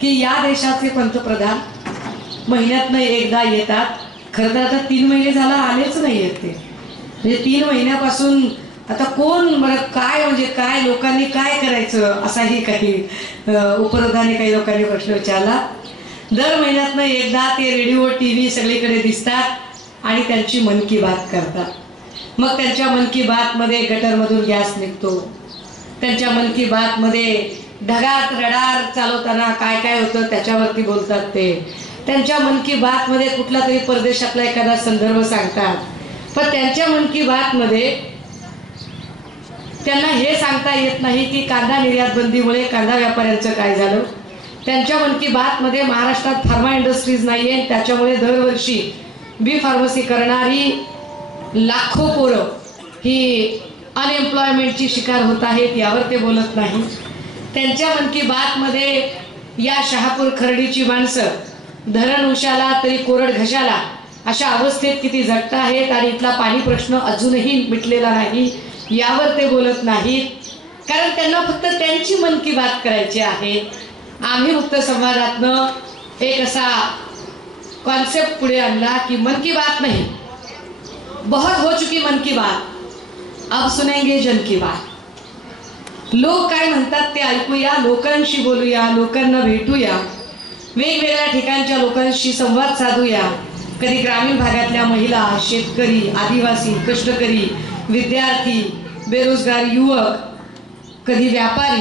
की या देशाचे पंतप्रधान महिन्यातनं एकदा येतात. खरं तर आता 3 महिने झाला आलेच नाही आहेत ते. म्हणजे 3 महिन्यापासून आता कोण बरं काय म्हणजे काय लोकांनी काय करायचं असाही काही उपरोधाने काही लोकांनी प्रश्न विचारला. दर महिन्यातनं एकदा ते रेडिओ TV सगळीकडे दिसतात आणि त्यांची मन की बात करतात. मग त्यांच्या मन की बात मध्ये गटरमधून गॅस निघतो. त्यांच्या मन की बात मध्ये ढगात रडार चालवताना काय काय होतं त्याच्यावरती बोलतात ते. त्यांच्या मन की बात मध्ये कुठला तरी परदेशातला एखादा संदर्भ सांगतात. पण त्यांच्या मन की बात मध्ये त्यांना हे सांगता येत नाही की कांदा निर्यात बंदीमुळे कांदा व्यापाऱ्यांचं काय झालं. त्यांच्या मन की बात मध्ये महाराष्ट्रात फार्मा इंडस्ट्रीज नाहीये, त्याच्यामुळे दरवर्षी बी फार्मसी करणारी लाखो पोरं ही अनएम्प्लॉयमेंटची शिकार होत आहेत, यावर ते बोलत नाही. त्यांच्या मन की बात मध्ये या शहापूर खर्डीची माणसं धरण उशाला तरी कोरड घशाला अशा अवस्थेत किती जगत आहेत आणि इथला पाणी प्रश्न अजूनही मिटलेला नाही, यावर ते बोलत नाहीत. कारण त्यांना फक्त त्यांची मन की बात करायची आहे. आम्ही मुक्त संवादातनं एक असा कॉन्सेप्ट पुढे आणला की मन की बात नहीं, बहुत हो चुकी मन की बात, अब सुनेंगे जन की बात. लोक काय म्हणतात ते ऐकूया, लोकांशी बोलूया, लोकांना भेटूया, वेगवेगळ्या ठिकाणच्या लोकांशी संवाद साधूया. कधी ग्रामीण भागातल्या महिला, शेतकरी, आदिवासी, कष्टकरी, विद्यार्थी, बेरोजगार युवक, कधी व्यापारी,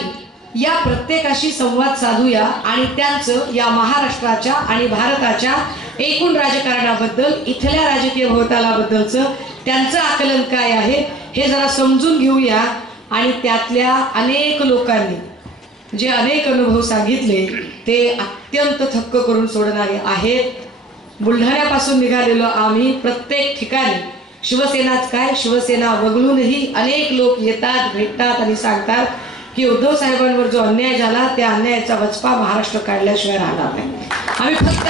या प्रत्येकाशी संवाद साधूया आणि त्यांचं या महाराष्ट्राच्या आणि भारताच्या एकूण राजकारणाबद्दल, इथल्या राजकीय भोवतालाबद्दलचं त्यांचं आकलन काय आहे हे जरा समजून घेऊया. आणि त्यातल्या अनेक लोकांनी जे अनेक अनुभव सांगितले ते अत्यंत थक्क करून सोडणारे आहेत. बुलढाण्यापासून निघालेलो आम्ही प्रत्येक ठिकाणी शिवसेनाच काय, शिवसेना वगळूनही अनेक लोक येतात, भेटतात आणि सांगतात की उद्धव साहेबांवर जो अन्याय झाला त्या अन्यायाचा वचपा महाराष्ट्र काढल्याशिवाय राहणार नाही. आम्ही फक्त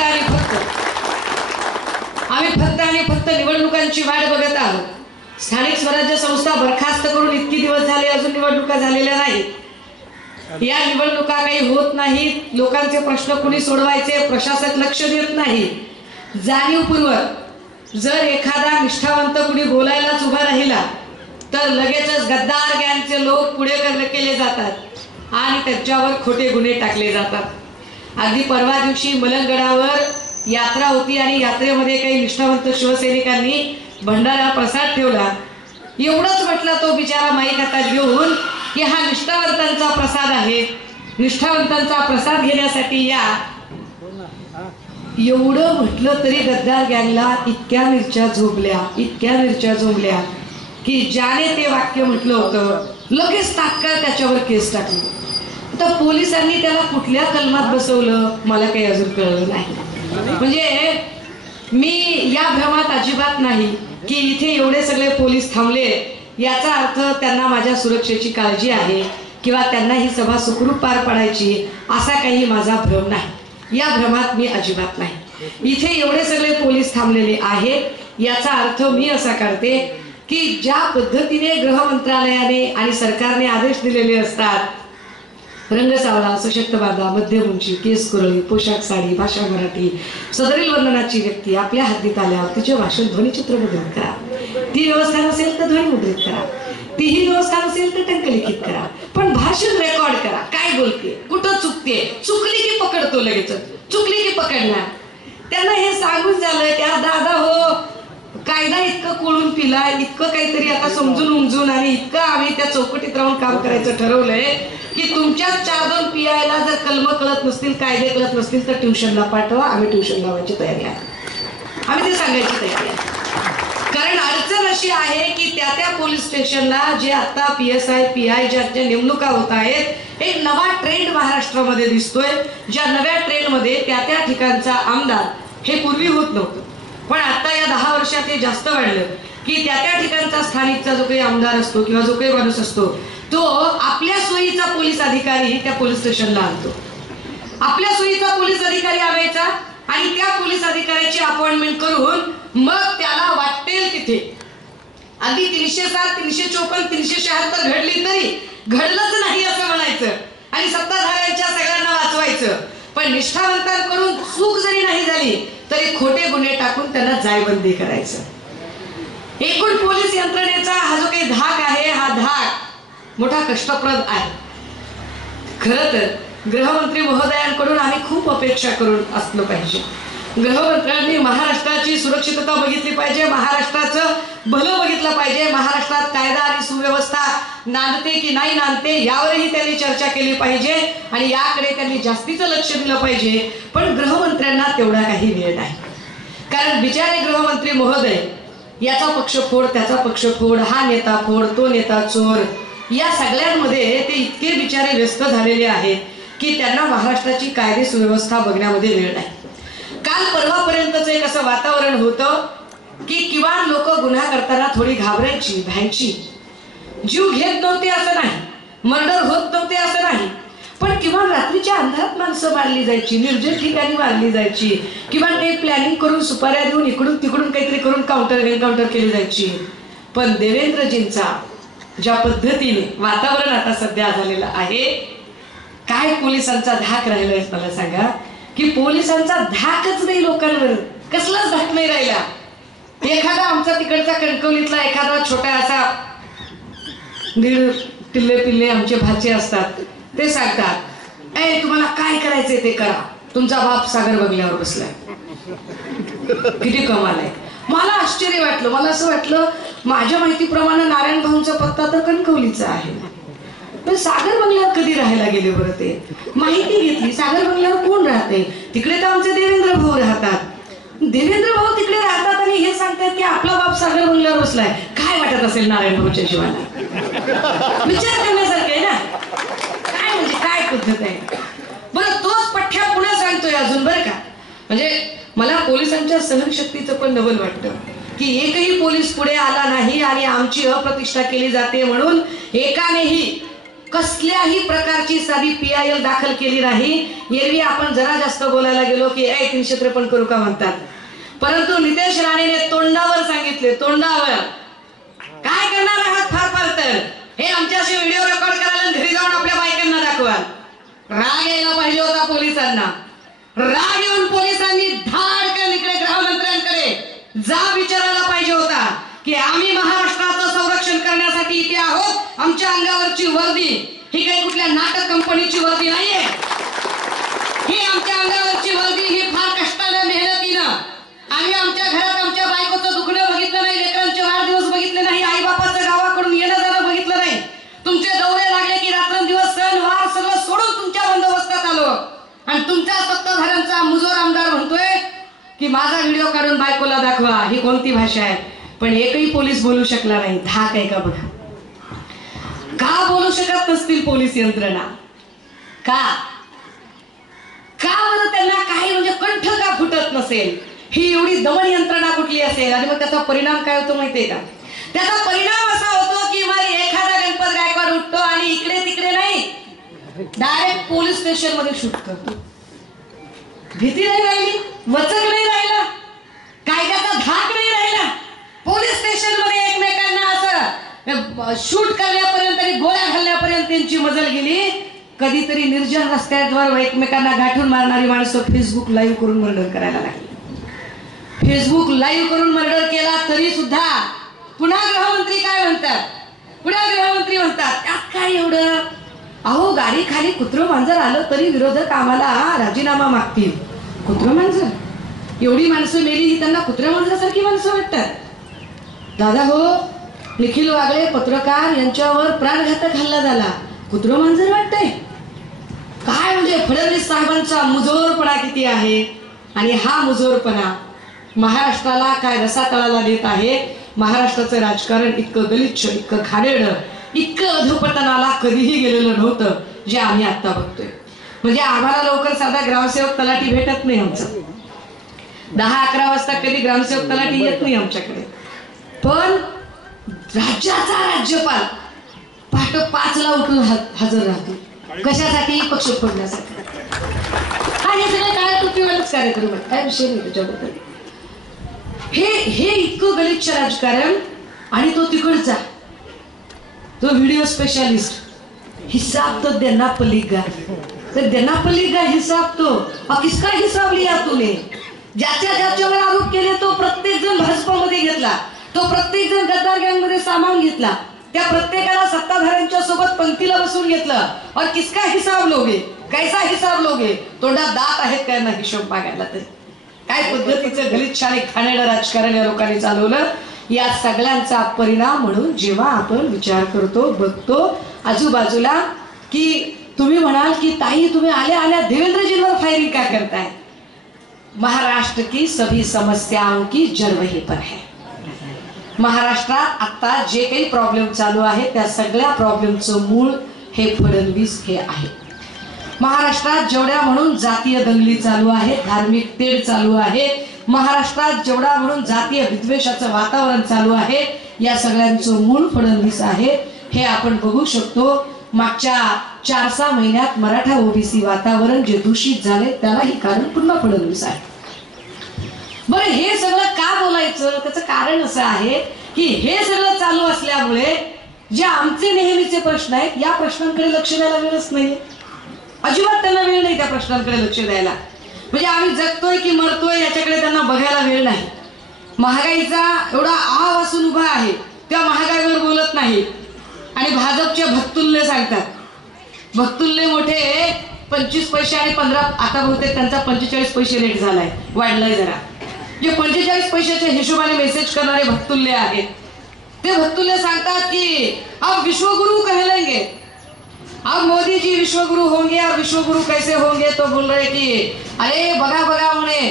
आणि फक्त निवडणुकांची वाट बघत आहोत. स्थानिक स्वराज्य संस्था बरखास्त करून इतकी दिवस झाले अजून निवडणुका झालेल्या नाहीत. या निवडणुका काही होत नाहीत. लोकांचे प्रश्न कुणी सोडवायचे, प्रशासक लक्ष देत नाही. जाणीवपूर्वक जर एखादा निष्ठावंत कुणी बोलायलाच उभा राहिला तर लगेचच गद्दार गँगचे लोक पुढे केले जातात आणि त्यांच्यावर खोटे गुन्हे टाकले जातात. अगदी परवा दिवशी मलंगडावर यात्रा होती आणि यात्रेमध्ये काही निष्ठावंत शिवसैनिकांनी भंडारा प्रसाद ठेवला. एवढंच म्हटलं तो बिचारा माईक हातात घेऊन की हा निष्ठावंतांचा प्रसाद आहे, निष्ठावंतांचा प्रसाद घेण्यासाठी या. एवढं म्हटलं तरी गद्दार गँगला इतक्या मिरच्या झोंबल्या की ज्याने ते वाक्य म्हटलं होतं लगेच तात्काळ त्याच्यावर केस टाकली. आता पोलिसांनी त्याला कुठल्या कलमात बसवलं मला काही अजून कळलं नाही. म्हणजे मी या भ्रमात अजिबात नाही की इथे एवढे सगळे पोलीस थांबले याचा अर्थ त्यांना माझ्या सुरक्षेची काळजी आहे किंवा त्यांना ही सभा सुखरूप पार पाडायची असा काही माझा भ्रम नाही. या भ्रमात मी अजिबात नाही. इथे एवढे सगळे पोलीस थांबलेले आहेत याचा अर्थ मी असा काढते की ज्या पद्धतीने गृह मंत्रालयाने आणि सरकारने आदेश दिलेले असतात, रंगसावळा, सशक्त बाधा, मध्यम उंची, केस कुरळी, पोशाख साडी, भाषा मराठी, सदरील वर्णनाची व्यक्ती आपल्या हद्दीत आल्यावर तिचे भाषण ध्वनिचित्र मुद्रित करा. ती व्यवस्था नसेल तर ध्वनी मुद्रित करा. तीही व्यवस्था नसेल तर टंकलिखित करा. पण भाषण रेकॉर्ड करा. काय बोलते, कुठं चुकते, चुकली की पकडतो लगेच, चुकली की पकडणार. त्यांना हे सांगून झालं त्या दादा हो कायदा इतकं कोळून पिला, इतकं काहीतरी आता समजून उमजून आणि इतकं आम्ही त्या चौकटीत राहून काम करायचं ठरवलंय की तुमच्या 4-2 पियायला जर कलम कळत नसतील, कायदे कळत नसतील तर ट्युशनला पाठवा. आम्ही ट्युशन लावायची तयारी आहे, आम्ही ते सांगायची तयारी आहे. कारण अडचण अशी आहे की त्या पोलीस स्टेशनला जे आता PSI PI ज्या नेमणुका होत आहेत एक नवा ट्रेंड महाराष्ट्रामध्ये दिसतोय. ज्या नव्या ट्रेंडमध्ये त्या ठिकाणचा आमदार हे पूर्वी होत नव्हतं, पण आता या 10 वर्षात हे जास्त वाढलं की त्या ठिकाणचा स्थानिकचा जो काही आमदार असतो किंवा जो काही माणूस असतो तो आपल्या सोयीचा पोलीस अधिकारी त्या पोलीस स्टेशनला आणतो. आपल्या सोयीचा पोलीस अधिकारी आणायचा आणि त्या पोलीस अधिकाऱ्याची अपॉइंटमेंट करून मग त्याला वाटेल तिथे अगदी 307, 354, 376 घडली तरी घडलंच नाही असं म्हणायचं आणि सत्ताधाऱ्यांच्या सगळ्यांना वाचवायचं. पण निष्ठावंतांकडून चूक जरी नाही झाली तरी खोटे गुन्हे टाकून त्यांना जायबंदी करायचं. एकूण पोलीस यंत्रणेचा हा जो काही धाक आहे, हा धाक मोठा कष्टप्रद आहे. खरं तर गृहमंत्री महोदयांकडून आम्ही खूप अपेक्षा करून असलो पाहिजे. गृहमंत्र्यांनी महाराष्ट्राची सुरक्षितता बघितली पाहिजे, महाराष्ट्राचं भलं बघितलं पाहिजे, महाराष्ट्रात कायदा आणि सुव्यवस्था नांदते की नाही नांदते यावरही त्यांनी चर्चा केली पाहिजे आणि याकडे त्यांनी जास्तीचं लक्ष दिलं पाहिजे. पण गृहमंत्र्यांना तेवढा काही वेळ नाही. कारण बिचारे गृहमंत्री महोदय याचा पक्ष फोड, त्याचा पक्ष फोड, हा नेता फोड, तो नेता चोर, या सगळ्यांमध्ये ते इतके बिचारे व्यस्त झालेले आहेत की त्यांना महाराष्ट्राची कायदे सुव्यवस्था बघण्यामध्ये वेळ नाही. काल परवापर्यंतच एक असं वातावरण होतं की किमान लोक गुन्हा करताना थोडी घाबरायची, भ्यायची, जीव घेत नव्हते असं नाही, मर्डर होत नव्हते असं नाही, पण किमान रात्रीच्या अंधारात माणसं मारली जायची, निर्जन ठिकाणी मारली जायची, किमान ते प्लॅनिंग करून सुपाऱ्या देऊन इकडून तिकडून काहीतरी करून काउंटर एन्काउंटर केली जायची. पण देवेंद्रजींचा ज्या पद्धतीने वातावरण आता सध्या झालेलं आहे, काय पोलिसांचा धाक राहिलाय मला सांगा. की पोलिसांचा धाकच नाही लोकांवर, कसलाच धाक नाही राहिला. एखादा आमचा तिकडचा कणकवलीतला एखादा छोटा असा 1.5 टिल्ले पिल्ले आमचे भाचे असतात, ते सांगतात, ए तुम्हाला काय करायचंय ते करा, तुमचा बाप सागर बंगल्यावर बसलाय. किती कमाल आहे. मला आश्चर्य वाटलं. मला असं वाटलं माझ्या माहितीप्रमाणे नारायण भाऊंचा पत्ता तर कणकवलीचा आहे, पण सागर बंगल्यावर कधी राहायला गेले बरं. ते माहिती घेतली, सागर बंगल्यावर कोण राहते, तिकडे तर आमचे देवेंद्र भाऊ राहतात. देवेंद्र भाऊ तिकडे राहतात आणि हे सांगतात की आपला बाप सागर बंगल्यावर बसलाय. काय वाटत असेल नारायण भाऊच्या जीवाला? विचार करण्यासारखं आहे ना. काय म्हणजे काय पद्धत आहे बरं. तोच पठ्ठ्या पुन्हा सांगतोय अजून बरं का. म्हणजे मला पोलिसांच्या सहनशक्तीचं पण नवल वाटतं की एकही पोलीस पुढे आला नाही आणि आमची अप्रतिष्ठा केली जाते म्हणून एकानेही कसल्याही प्रकारची साधी PIL दाखल केली नाही. एरवी आपण जरा जास्त बोलायला गेलो की 353 करू का म्हणतात, परंतु नितेश राणेने तोंडावर सांगितले, तोंडावर, काय करणार आहात फार फार तर हे आमच्याशी व्हिडिओ रेकॉर्ड करायला घरी जाऊन आपल्या बायकांना दाखवा. राग यायला पाहिजे होता पोलिसांना. राग येऊन पोलिसांनी धाडकन इकडे गृहमंत्र्यांकडे जा विचारायला पाहिजे होता की आम्ही महाराष्ट्राचं संरक्षण करण्यासाठी इथे आहोत. आमच्या अंगावरची वर्दी ही काही कुठल्या नाटक कंपनीची वर्दी नाहीये. ही आमच्या अंगावरची वर्दी ही फार कष्टाने, मेहनतीनं आम्ही आमच्या घरात आमच्या बायकोचं दुखणं बघितलं नाही, लेकरांचे वाढदिवस बघितले नाही, आई बापाचं गावाकडून येणं जाणं बघितलं नाही. तुमचे दौरे लागले की रात्रंदिवस सण वार सगळं सोडून तुमच्या बंदोबस्तात आलो आणि तुमच्या सत्ताधाऱ्यांचा मुजोर आमदार म्हणतोय की माझा व्हिडिओ काढून बायकोला दाखवा. ही कोणती भाषा आहे? पण एकही पोलीस बोलू शकला नाही. धाक आहे का बघा. का बोलू शकत नसतील पोलीस यंत्रणा? का बरं त्यांना काही म्हणजे कंठ का फुटत नसेल? ही एवढी दमन यंत्रणा कुठली असेल? आणि मग त्याचा परिणाम काय होतो माहितीये का? त्याचा परिणाम असा होतो की मग एखादा गणपत गायकवाड उठतो आणि इकडे तिकडे नाही, डायरेक्ट पोलीस स्टेशन मध्ये शूट करतो. भीती नाही राहिली, वचक नाही राहिला, कायद्याचा धाक नाही राहिला. पोलीस स्टेशन मध्ये एकमेकांना असं शूट करण्यापर्यंत आणि गोळ्या घालण्यापर्यंत त्यांची मजल गेली. कधीतरी निर्जन रस्त्यावर एकमेकांना गाठून मारणारी माणसं फेसबुक लाईव्ह करून मर्डर करायला लागली. फेसबुक लाईव्ह करून मर्डर केला तरी सुद्धा पुन्हा गृहमंत्री काय म्हणतात? पुन्हा गृहमंत्री म्हणतात त्यात काय एवढं? अहो गाडी खाली कुत्रं मांजर आलं तरी विरोधक आम्हाला राजीनामा मागतील. कुत्रं मांजर? एवढी माणसं मेली ही त्यांना कुत्र्या मांजरासारखी माणसं वाटतात. दादा हो, निखिल वागळे पत्रकार यांच्यावर प्राणघातक हल्ला झाला, कुत्रं मांजर वाटतंय? काय म्हणजे फडणवीस साहेबांचा मुजोरपणा किती आहे. आणि हा मुजोरपणा महाराष्ट्राला काय रसातळाला देत आहे. महाराष्ट्राचं राजकारण इतकं गलिच्छ, इतकं घाणेरडं, इतकं अधोपतनाला कधीही गेलेलं नव्हतं जे आम्ही आता बघतोय. म्हणजे आम्हाला लवकर साधा ग्रामसेवक तलाठी भेटत नाही. आमचं 10-11 वाजता कधी ग्रामसेवक तलाठी येत नाही आमच्याकडे. पण राज्याचा राज्यपाल पहाटे 5ला उठून हजर राहतो. कशासाठी? पक्ष फोडण्यासाठी. हा हे सगळे काय टोपीवालेच कार्यक्रम आहेत, काय विषय नाही त्याच्याबद्दल. हे इतकं गलिच्छ राजकारण. आणि तो तिकडचा तो व्हिडिओ स्पेशालिस्ट, हिसाब तर त्यांना पलीकडे. तो देना पड़ेगा हिसाब तो। और किसका हिसाब लिया तूने? ज्याच्यावर आरोप केले तो प्रत्येक जण भाजपमध्ये घेतला, तो प्रत्येक जण गद्दार गँग मध्ये सामावून घेतला, त्या प्रत्येकाला सत्ताधाऱ्यांच्या सोबत पंक्तीला बसून घेतलं। और किसका हिसाब लोगे, कैसा हिसाब लोगे? तोंडात दात आहेत काय ना हिशोब मागायला? तरी काय पद्धतीचं गलिच्छ आणि घाणेरडं राजकारण या लोकांनी चालवलं। या सगळ्यांचा परिणाम म्हणून जेव्हा आपण विचार करतो, बघतो आजूबाजूला, की तुम्ही म्हणाल की ताई तुम्ही आल्या आल्या देवेंद्रजींवर फायरिंग का करताय? महाराष्ट्र की सभी समस्याओं की जड़ वहीं पर है। महाराष्ट्रात आता जे काही प्रॉब्लेम चालू आहे त्या सगळ्या प्रॉब्लेमचं मूळ हे फडणवीस हे आहे। महाराष्ट्रात जेवढ्या म्हणून जातीय दंगली चालू आहे, धार्मिक तेढ चालू आहे, महाराष्ट्रात जेवढा म्हणून जातीय विद्वेषाचं वातावरण चालू आहे, या सगळ्यांचं मूळ फडणवीस आहे हे आपण बघू शकतो। मागच्या 4-6 महिन्यात मराठा ओबीसी वातावरण जे दूषित झाले त्यालाही कारण पुन्हा फडणवीस आहे। बरं, हे सगळं का बोलायचं? त्याचं कारण असं आहे की हे सगळं चालू असल्यामुळे जे आमचे नेहमीचे प्रश्न आहेत या प्रश्नांकडे लक्ष द्यायला वेळच नाही, अजिबात त्यांना वेळ नाही त्या प्रश्नांकडे लक्ष द्यायला। म्हणजे आम्ही जगतोय की मरतोय याच्याकडे त्यांना बघायला वेळ नाही। महागाईचा एवढा आ वासून उभा आहे, त्या महागाईवर बोलत नाही आणि भाजपचे भक्तुल्य सांगतात, भक्तुल्य मोठे 25 पैसे आणि 15, आता बहुतेक त्यांचा 45 पैसे रेट झालाय, वाढलाय जरा। जे 45 पैशाच्या हिशोबाने मेसेज करणारे भक्तुल्य आहेत ते भक्तुल्य सांगतात की अब विश्वगुरु कहलेंगे, अब मोदी जी विश्वगुरु होंगे। और विश्वगुरु कैसे होंगे? तो बोल रहे की अरे बघा बघा म्हणे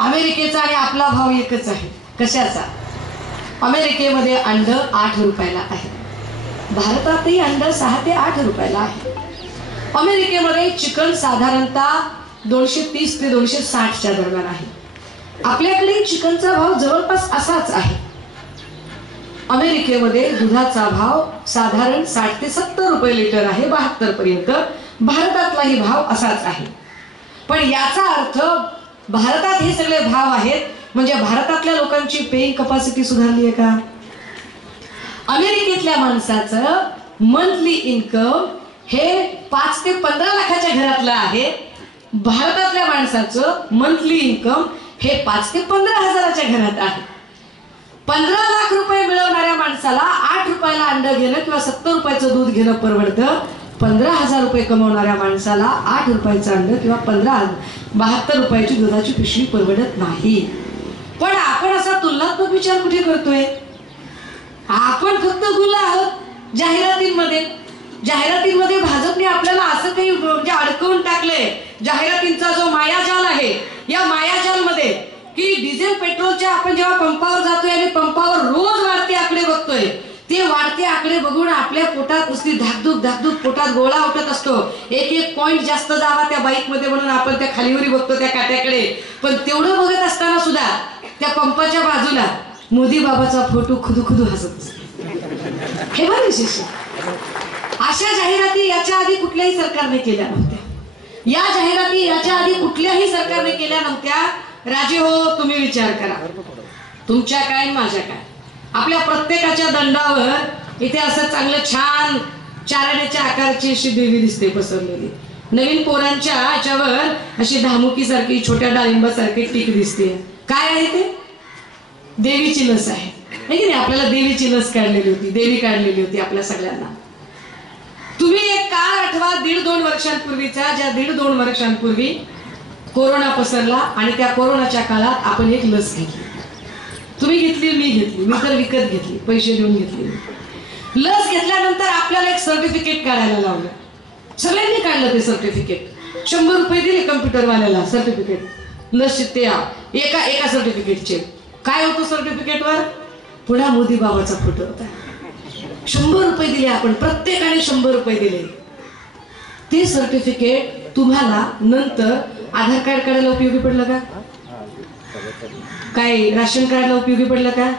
अमेरिकेचा आणि आपला भाव एकच आहे। कशाचा? अमेरिकेमध्ये अंड 8 रुपयाला आहे, भारतातही अंड 6 ते 8 रुपयाला आहे। अमेरिकेमध्ये चिकन साधारणतः 230 ते 260च्या दरम्यान आहे। आपल्याकडे चिकनचा भाव जवळपास असाच आहे। अमेरिकेमध्ये दुधाचा भाव साधारण 60 ते 70 रुपये लिटर आहे, 72 पर्यंत। भारतातलाही भाव असाच आहे। पण याचा अर्थ भारतात हे सगळे भाव आहेत म्हणजे भारतातल्या लोकांची पेइंग कॅपॅसिटी सुधारली आहे का? अमेरिकेतल्या माणसाचं मंथली इन्कम हे 5 ते 15 लाखाच्या घरातलं आहे, भारतातल्या माणसाचं मंथली इन्कम हे 5 ते 15 हजाराच्या घरात आहे। 15 लाख रुपये मिळवणाऱ्या माणसाला 8 रुपयाला अंड घेणं किंवा 70 रुपयाचं दूध घेणं परवडतं, 15,000 रुपये कमवणाऱ्या माणसाला 8 रुपयाचं अंड किंवा 72 रुपयाची दुधाची पिशवी परवडत नाही। पण आपण असा तुलनात्मक विचार कुठे करतोय? आपण फक्त गुल आहोत जाहिरातींमध्ये। जाहिरातींमध्ये भाजपने आपल्याला असं काही म्हणजे अडकवून टाकले, जाहिरातींचा जो मायाजाल आहे या मायाजालमध्ये की डिझेल पेट्रोलच्या आपण जेव्हा पंपावर जातोय आणि पंपावर रोज वाढते आकडे बघतोय, ते वाढते आकडे बघून आपल्या पोटात नुसती धाकधूक धाकधूक पोटात गोळा उठत असतो। एक पॉइंट जास्त जावा त्या बाईक मध्ये म्हणून आपण त्या खालीवरी बघतो त्या काट्याकडे, पण तेवढं बघत असताना सुद्धा त्या पंपाच्या बाजूला मोदी बाबाचा फोटो खुदू हसत। हे बरं विशेष, अशा जाहिराती याच्या आधी कुठल्याही सरकारने केल्या नव्हत्या। या जाहिराती याच्या आधी कुठल्याही सरकारने केल्या नव्हत्या। राजे हो, तुम्ही विचार करा, तुमच्या काय माझ्या काय, आपल्या प्रत्येकाच्या दंडावर इथे असं चांगलं छान चाराण्याच्या आकाराची अशी देवी दिसते पसरलेली। नवीन पोरांच्या याच्यावर अशी धामुकी सारखी छोट्या डाळिंबासारखी टीक दिसते। काय आहे ते? देवीची लस आहे की नाही? आपल्याला देवीची लस काढलेली होती, देवी काढलेली होती आपल्या सगळ्यांना। तुम्ही एक काळ आठवा 1.5-2 वर्षांपूर्वीचा, ज्या 1.5-2 वर्षांपूर्वी कोरोना पसरला आणि त्या कोरोनाच्या काळात आपण एक लस घेतली। तुम्ही घेतली, मी घेतली, मी तर विकत घेतली, पैसे देऊन घेतली। लस घेतल्यानंतर आपल्याला एक सर्टिफिकेट काढायला लावलं, सगळ्यांनी काढलं ते सर्टिफिकेट। 100 रुपये दिले कम्प्युटरवाल्याला सर्टिफिकेट, लस ते एका सर्टिफिकेटचे। काय होतं सर्टिफिकेटवर? पुन्हा मोदी बाबाचा फोटो होता। 100 रुपये दिले आपण, प्रत्येकाने 100 रुपये दिले। ते सर्टिफिकेट तुम्हाला नंतर आधार कार्ड काढायला उपयोगी पडलं का? काय राशन कार्डला उपयोगी पडलं का?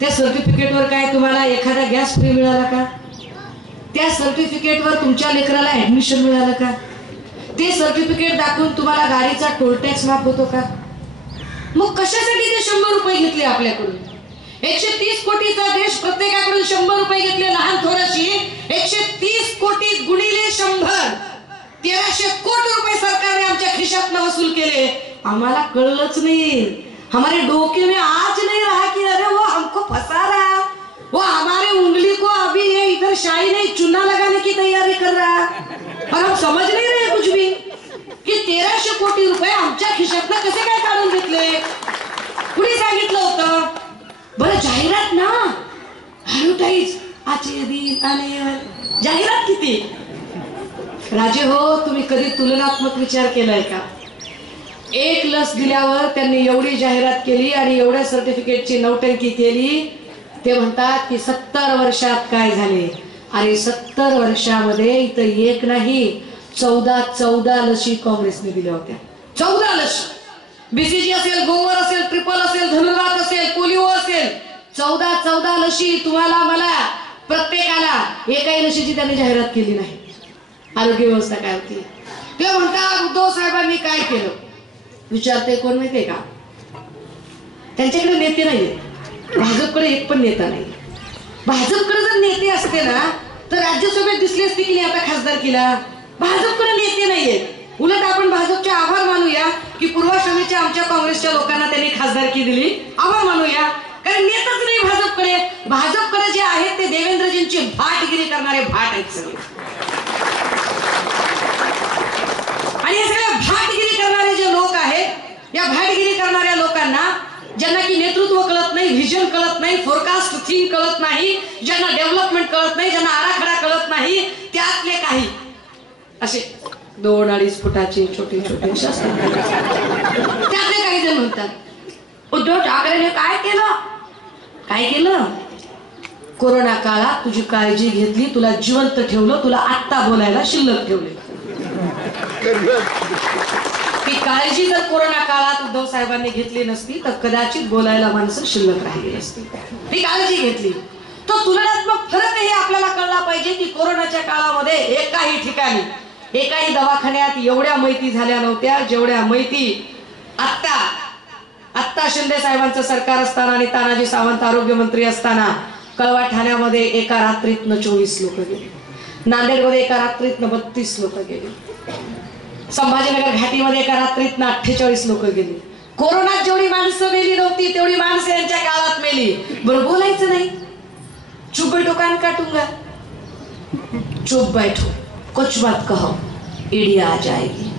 त्या सर्टिफिकेटवर काय तुम्हाला एखादा गॅस फ्री मिळाला का? त्या सर्टिफिकेटवर तुमच्या लेकराला ऍडमिशन मिळालं का? ते सर्टिफिकेट दाखवून तुम्हाला गाडीचा टोल टॅक्स माफ होतो का? मग कशासाठी ते 100 रुपये घेतले आपल्याकडून? 130 कोटीचा देश, प्रत्येकाकडून 100 रुपये घेतले लहान थोराशी। 130 कोटी गुणिले 100, 1300 कोटी रुपए सरकारने आमच्या खिशातनं वसूल केले, आम्हाला कळलंच नहीं। हमारे डोके में आज नहीं रहा कि अरे वो हमको फंसा रहा, वो हमारे उंगली को अभी ये इधर शाही नहीं चूना लगाने की तैयारी कर रहा, और हम समझ नहीं रहे कुछ भी कि 1300 कोटी रुपए आमच्या खिशातनं कसे काय काढून घेतले, कुणी सांगितलं होतं? बरं जाहिरात ना, ॲडव्हर्टाईज आजचे दिन आणि जाहिरात किती? राजे हो, तुम्ही कधी तुलनात्मक विचार केलाय का? एक लस दिल्यावर त्यांनी एवढी जाहिरात केली आणि एवढ्या सर्टिफिकेटची नौटंकी केली, ते म्हणतात की 70 वर्षात काय झाले? अरे 70 वर्षामध्ये इथं एक नाही 14 लशी काँग्रेसने दिल्या होत्या। 14 लशी, बीसीजी असेल, गोवर असेल, ट्रिपल असेल, धनुर्वात असेल, पोलिओ असेल, 14 लशी तुम्हाला मला प्रत्येकाला, एकाही लशीची त्यांनी जाहिरात केली नाही। आरोग्य व्यवस्था काय होती? ते म्हणतात उद्धव साहेबांनी काय केलं? विचारते कोण माहितीये का? त्यांच्याकडे नेते नाहीये, भाजपकडे एक पण नेता नाही। भाजपकडे जर नेते असते ना तर राज्यसभेत दिसले असते की नाही आता खासदारकीला। भाजपकडे नेते नाहीये, उलट आपण भाजपचे आभार मानूया की पूर्वाश्रमीच्या आमच्या काँग्रेसच्या लोकांना त्यांनी खासदारकी दिली, आभार मानूया, कारण नेताच नाही भाजपकडे। भाजपकडे जे आहेत ते देवेंद्रजींची भाटगिरी करणारे भाट आहेत सगळे, आणि हे सगळे भाटगिरी करणारे जे लोक आहेत, या भाटगिरी करणाऱ्या लोकांना ज्यांना की नेतृत्व कळत नाही, व्हिजन कळत नाही, फोरकास्ट थिंक कळत नाही, ज्यांना डेव्हलपमेंट कळत नाही, ज्यांना आराखडा कळत नाही, त्यातले काही असे 2-2.5 फुटाचे छोटे छोटे त्यातले काही जण म्हणतात उद्धव ठाकरेने काय केलं? काय केलं? कोरोना काळात तुझी काळजी घेतली, तुला जिवंत ठेवलं, तुला आत्ता बोलायला शिल्लक ठेवले। ती काळजी जर कोरोना काळात उद्धव साहेबांनी घेतली नसती तर कदाचित बोलायला माणसं शिल्लक राहिली नसती। ती काळजी घेतली। तो तुलनात्मक फरकही आपल्याला कळला पाहिजे की कोरोनाच्या काळामध्ये एकाही ठिकाणी, एकाही दवाखान्यात एवढ्या मैती झाल्या नव्हत्या जेवढ्या मैती आत्ता शिंदे साहेबांचं सरकार असताना आणि तानाजी सावंत आरोग्य मंत्री असताना कळवा ठाण्यामध्ये एका रात्रीतनं 24 लोक गेले, नांदेडमध्ये एका रात्रीतनं 32 लोक गेले, संभाजीनगर घाटीमध्ये एका रात्रीतनं 48 लोक गेली। कोरोनात जेवढी माणसं मेली नव्हती तेवढी माणसं यांच्या काळात मेली। बरं बोलायचं नाही, चुप बैठो कान काटूंगा, चुप बैठो, कुछ मत कहो, ईडी आ जाएगी,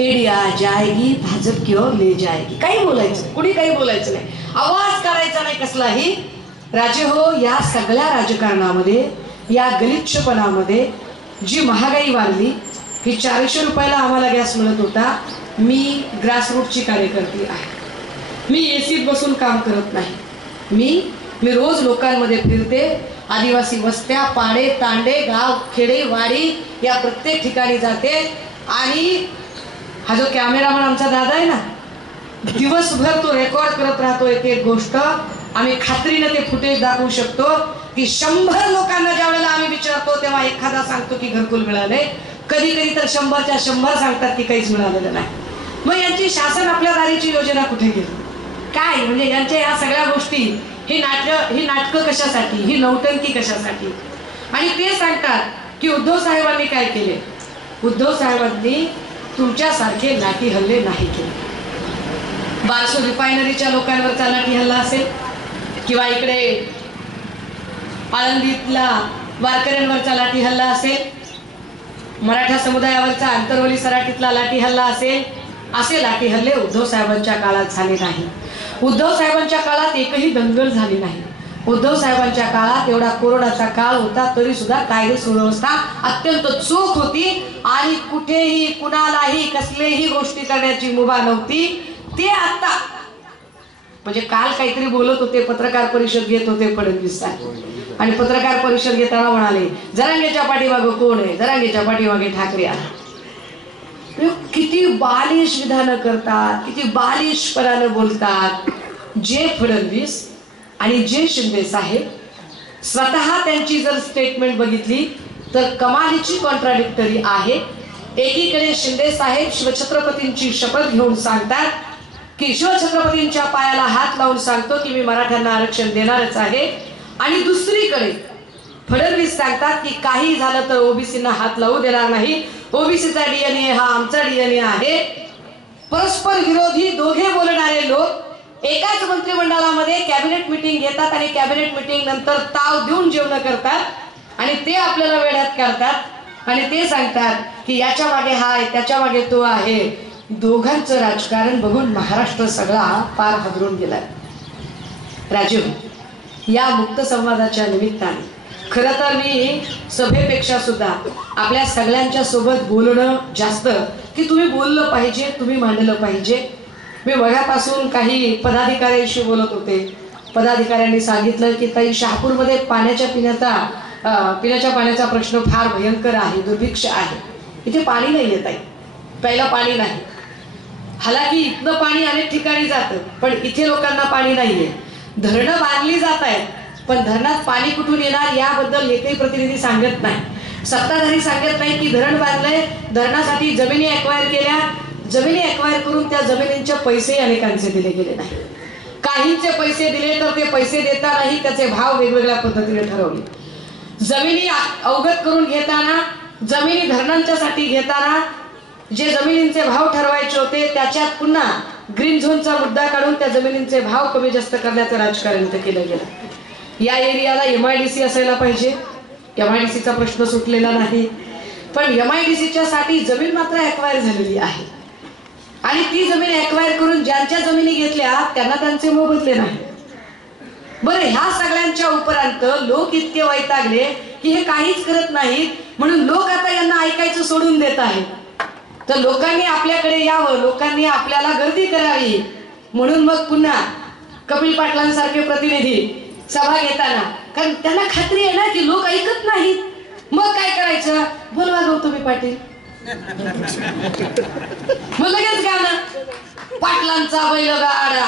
ईडी आ जाएगी, भाजप की ओर ले जाएगी। काही बोलायचं, कुणी काही बोलायचं नाही, आवाज करायचा नाही कसलाही। राजे हो, या सगळ्या राजकारणामध्ये, या गलिच्छपणामध्ये जी महागाई वाढली, की 400 रुपयाला आम्हाला गॅस मिळत होता। मी ग्रासरूटची कार्यकर्ती आहे, मी एसीत बसून काम करत नाही, मी रोज लोकांमध्ये फिरते, आदिवासी वस्त्या, पाडे, तांडे, गाव, खेडे, वाडी या प्रत्येक ठिकाणी जाते, आणि हा जो कॅमेरामन आमचा दादा आहे ना, दिवसभर तो रेकॉर्ड करत राहतो एक एक गोष्ट। आम्ही खात्रीने ते फुटेज दाखवू शकतो की 100 लोकांना ज्या वेळेला आम्ही विचारतो तेव्हा एखादा सांगतो की घरकुल मिळाले, कधी कधी तर 100च्या 100 सांगतात की काहीच मिळालेलं नाही। मग यांची शासन आपल्या दारीची योजना कुठे गेली? काय म्हणजे यांच्या या सगळ्या गोष्टी, ही नाटकं कशासाठी, ही नौटंकी कशासाठी? आणि ते सांगतात की उद्धव साहेबांनी काय केले? उद्धव साहेबांनी तुमच्यासारखे लाठी हल्ले नाही केले। बारसो रिफायनरीच्या लोकांवरचा लाठी हल्ला असेल, किंवा इकडे आळंदीतला वारकऱ्यांवरचा लाठी हल्ला असेल, मराठा समुदायावरचा आंतरवली सराटीतला लाठी हल्ला असेल, असे लाठी हल्ले उद्धव साहेबांच्या काळात झाले नाही। उद्धव साहेबांच्या काळात एकही दंगल झाली नाही। उद्धव साहेबांच्या काळात एवढा कोरोनाचा काळ होता तरी सुद्धा कायदे सुव्यवस्था अत्यंत चोख होती, आणि कुठेही कुणालाही कसलेही गोष्टी करण्याची मुभा नव्हती। ते आता म्हणजे काल काहीतरी बोलत होते, पत्रकार परिषद घेत होते फडणवीस साहेब, आणि पत्रकार परिषद घेताना म्हणाले जरांगेच्या पाठीमागे कोण आहे? जरांगेच्या पाठीमागे ठाकरे आहे। किती बालिश विधानं करतात, किती बालिशपणाने बोलतात। जे फडणवीस आणि जे शिंदे साहेब स्वतः त्यांची जर स्टेटमेंट बघितली तर कमालीची कॉन्ट्राडिक्टरी आहे। एकीकडे शिंदे साहेब शिवछत्रपतींची शपथ घेऊन सांगतात की शिवछत्रपतींच्या पायाला हात लावून सांगतो की मी मराठ्यांना आरक्षण देणारच आहे, आणि दुसरीकडे फडणवीस सांगतात की काही झालं तर ओबीसींना हात लावू देणार नाही, ओबीसीचा डीएनए हा आमचा डीएनए आहे. परस्पर विरोधी दोघे बोलणारे लोक एकाच मंत्रिमंडळामध्ये कॅबिनेट मीटिंग घेतात आणि कॅबिनेट मीटिंग नंतर ताव देऊन जेवण करतात आणि ते आपल्याला वेड्यात काढतात आणि ते सांगतात की याच्या मागे हा आहे त्याच्या मागे तो आहे. दोघांचं राजकारण बघून महाराष्ट्र सगळा पार हादरून गेलाय. राजीव, या मुक्त संवादाच्या निमित्ताने खरं तर मी सभेपेक्षा सुद्धा आपल्या सगळ्यांच्या सोबत बोलणं जास्त की तुम्ही बोललं पाहिजे, तुम्ही मांडलं पाहिजे. मी मगापासून काही पदाधिकाऱ्यांशी बोलत होते. पदाधिकाऱ्यांनी सांगितलं की ताई शहापूरमध्ये पिण्याच्या पाण्याचा प्रश्न फार भयंकर आहे, दुर्भिक्ष आहे. इथे पाणी नाही येत आहे, प्यायला पाणी नाही. हालाकी इथनं पाणी अनेक ठिकाणी जातं पण इथे लोकांना पाणी नाहीये. धरणं बांधली जात आहेत पण धरणात पाणी कुठून येणार याबद्दल एकही प्रतिनिधी सांगत नाही. सत्ताधारी सांगत नाही की धरण बांधलंय, धरणासाठी जमिनी ॲक्वायर केल्या, जमिनी ॲक्वायर करून त्या जमिनींचे पैसे अनेकांचे दिले गेले नाही. काहींचे पैसे दिले तर ते पैसे देता नाही, त्याचे भाव वेगवेगळ्या पद्धतीने ठरवले. जमिनी अवगत करून घेताना, जमिनी धरणांच्यासाठी घेताना जे जमिनींचे भाव ठरवायचे होते त्याच्यात पुन्हा ग्रीन झोनचा मुद्दा काढून त्या जमिनींचे भाव कमी जास्त करण्याचं राजकारण केलं गेलं. या एरियाला MIDC असायला पाहिजे, MIDCचा प्रश्न सुटलेला नाही. पण MIDCच्या साठी जमीन मात्र ॲक्वायर झालेली आहे आणि ती जमीन ॲक्वायर करून ज्यांच्या जमिनी घेतल्या त्यांना त्यांचे मोबदले नाही. बरं, ह्या सगळ्यांच्या उपरांत लोक इतके वैतागले की हे काहीच करत नाहीत म्हणून लोक आता यांना ऐकायचं सोडून देत आहेत. तर लोकांनी आपल्याकडे यावं, लोकांनी आपल्याला गर्दी करावी म्हणून मग पुन्हा कपिल पाटलांसारखे प्रतिनिधी सभा घेताना, कारण त्यांना खात्री आहे ना की लोक ऐकत नाहीत, मग काय करायचं, बोलवा गौतमी पाटील. मग लगेच गाणं पाटलांचा बैलगाडा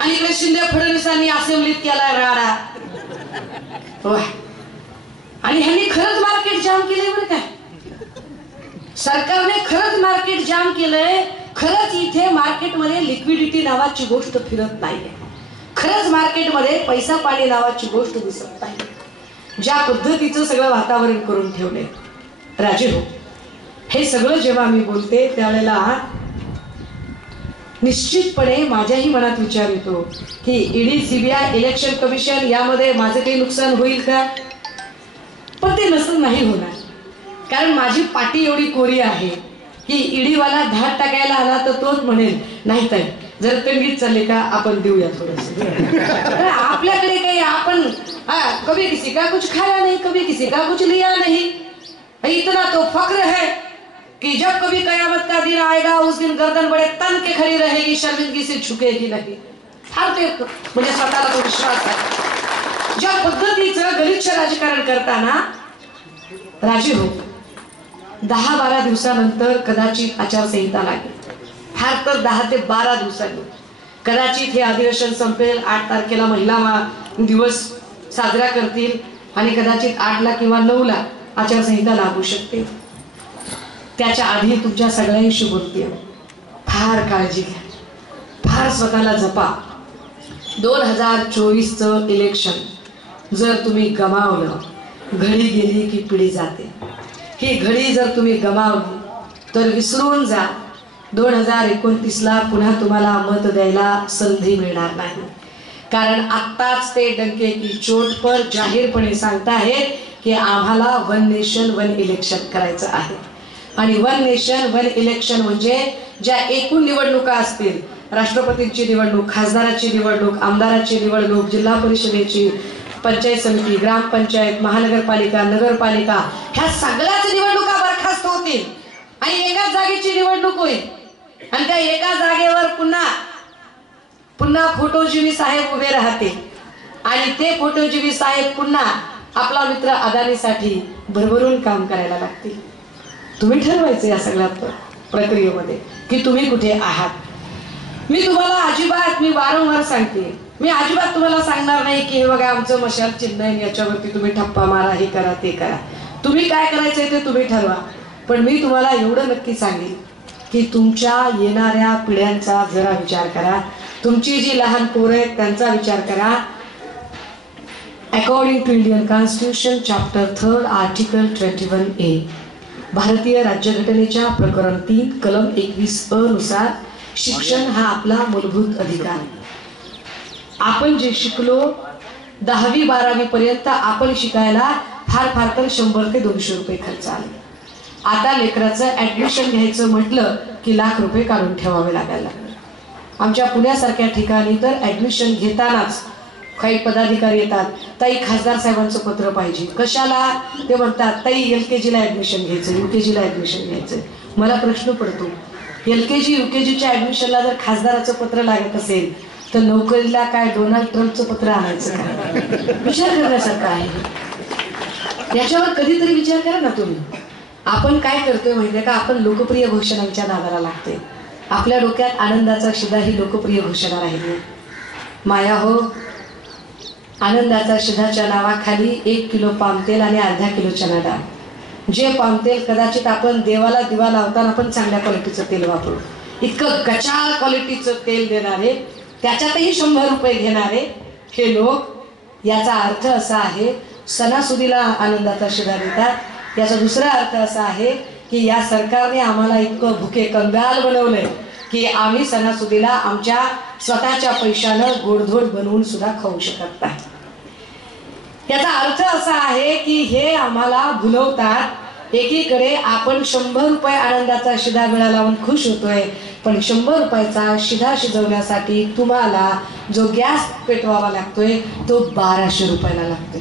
आणि इकडे शिंदे फडणवीसांनी असेंब्लीत केला राडा. आणि ह्यांनी खरंच मार्केट जाम केलंय बरं काय, सरकारने खरंच मार्केट जाम केलंय. खरंच इथे मार्केटमध्ये लिक्विडिटी नावाची गोष्ट फिरत नाहीये, खरंच मार्केटमध्ये पैसा पाणी नावाची गोष्ट दिसत नाही. ज्या पद्धतीचं सगळं वातावरण करून ठेवलंय. राजीव, हे सगळं जेव्हा मी बोलते त्यावेळेला निश्चितपणे माझ्याही मनात विचार येतो की ईडी, CBI, इलेक्शन कमिशन यामध्ये माझं काही नुकसान होईल का. पण ते नसून नाही होणार, कारण माझी पाटी एवढी कोरी आहे की ईडीवाला धाड टाकायला आला तर तोच म्हणेल नाही ताई जर तंगीत चालले का आपण देऊया थोडस. आपल्याकडे काही आपण कभी किसी का कुछ खाया नहीं, कभी किसी का कुछ लिया नहीं. इतना तो फख्र है कि जब कभी कयामत का दिन आएगा उस दिन गर्दन बड़े तन के खड़ी रहेगी, शर्मिंदगी से झुकेगी नहीं. फार ते म्हणजे स्वतःला तो विश्वास आहे. ज्या पद्धतीचं गलिच्छ राजकारण करताना राजीव 10-12 दिवसानंतर कदाचित आचारसंहिता लागेल, फार तर 10 ते 12 दिवसांनी कदाचित हे अधिवेशन संपेल. 8 तारखेला महिला दिवस साजरा करतील आणि कदाचित 8ला किंवा 9ला आचारसंहिता लागू शकते. त्याच्या आधी तुमच्या सगळ्यांशी बोलते, फार काळजी घ्या, फार स्वतःला जपा. 2024चं इलेक्शन जर तुम्ही गमावलं, घडी गेली की पिढी जाते. ही घडी जर तुम्ही गमावली तर विसरून जा, 2029ला पुन्हा तुम्हाला मत द्यायला संधी मिळणार नाही. कारण आत्ताच ते डंके की चोट पर जाहीरपणे सांगताहेत की आम्हाला 1 नेशन 1 इलेक्शन करायचं आहे. आणि 1 नेशन 1 इलेक्शन म्हणजे ज्या एकूण निवडणुका असतील, राष्ट्रपतींची निवडणूक, खासदाराची निवडणूक, आमदाराची निवडणूक, जिल्हा परिषदेची, पंचायत समिती, ग्रामपंचायत, महानगरपालिका, नगरपालिका, ह्या सगळ्याच निवडणुका बरखास्त होतील आणि एकाच जागेची निवडणूक होईल. आणि त्या एका जागेवर पुन्हा फोटोजीवी साहेब उभे राहते आणि ते फोटोजीवी साहेब पुन्हा आपला मित्र अदानीसाठी भरभरून काम करायला लागतील. तुम्ही ठरवायचं या सगळ्या प्रक्रियेमध्ये की तुम्ही कुठे आहात. मी तुम्हाला अजिबात, मी वारंवार सांगते, मी अजिबात तुम्हाला सांगणार नाही की हे बघा आमचं मशाल चिन्ह आहे, याच्यावरती तुम्ही ठप्पा मारा, हे करा ते करा. तुम्ही काय करायचंय ते तुम्ही ठरवा. पण मी तुम्हाला एवढं नक्की सांगेन की तुमच्या येणाऱ्या पिढ्यांचा जरा विचार करा. तुमची जी लहान पोरं आहेत त्यांचा विचार करा. According to Indian constitution chapter 3 article 21A भारतीय राज्यघटनेच्या प्रकरण 3 कलम 21 अ नुसार शिक्षण हा आपला मूलभूत अधिकार. आपण जे शिकलो 10वी 12वी पर्यंत आपण शिकायला फार तर 100 ते 200 रुपये खर्च आले. आता लेकराचं ऍडमिशन घ्यायचं म्हटलं की लाख रुपये काढून ठेवावे लागायला लागले. आमच्या पुण्यासारख्या ठिकाणी तर ऍडमिशन घेतानाच काही पदाधिकारी येतात, ताई खासदार साहेबांचं पत्र पाहिजे. कशाला? ते म्हणतात ताई LKG ला ऍडमिशन घ्यायचं, UKG ला ऍडमिशन घ्यायचं. मला प्रश्न पडतो, LKG UKG च्या ऍडमिशनला जर खासदाराचं पत्र लागत असेल तर नोकरीला काय डोनाल्ड ट्रम्पचं पत्र आणायचं का? विचार करण्यासारखं आहे. याच्यावर कधीतरी विचार करा ना तुम्ही. आपण काय करतोय माहितीये का? आपण लोकप्रिय घोषणांच्या नादाला लागतोय. आपल्या डोक्यात आनंदाचा शिधा ही लोकप्रिय घोषणा राहिली. माया हो, आनंदाचा शिधाच्या नावाखाली 1 किलो पाम तेल आणि अर्धा किलो चणा डाळ. जे पाम तेल कदाचित आपण देवाला दिवा लावताना आपण चांगल्या क्वालिटीचं तेल वापरू, इतकं गचाळ क्वालिटीचं तेल देणारे, त्याच्यातही 100 रुपये घेणारे हे लोक. याचा अर्थ असा आहे सणासुदीला आनंदाचा शिधा देतात. याचा दुसरा अर्थ असा आहे की या सरकारने आम्हाला इतकं भुके कंगाल बनवलंय की आम्ही सणासुदीला आमच्या स्वतःच्या पैशानं गोडधोड बनवून सुद्धा खाऊ शकत नाही. याचा अर्थ असा आहे की हे आम्हाला भुलवतात. एकीकडे आपण 100 रुपये आनंदाचा शिधा मिळाला म्हणून खुश होतोय, पण 100 रुपयाचा शिधा शिजवण्यासाठी तुम्हाला जो गॅस पेटवावा लागतोय तो 1200 रुपयाला लागतोय.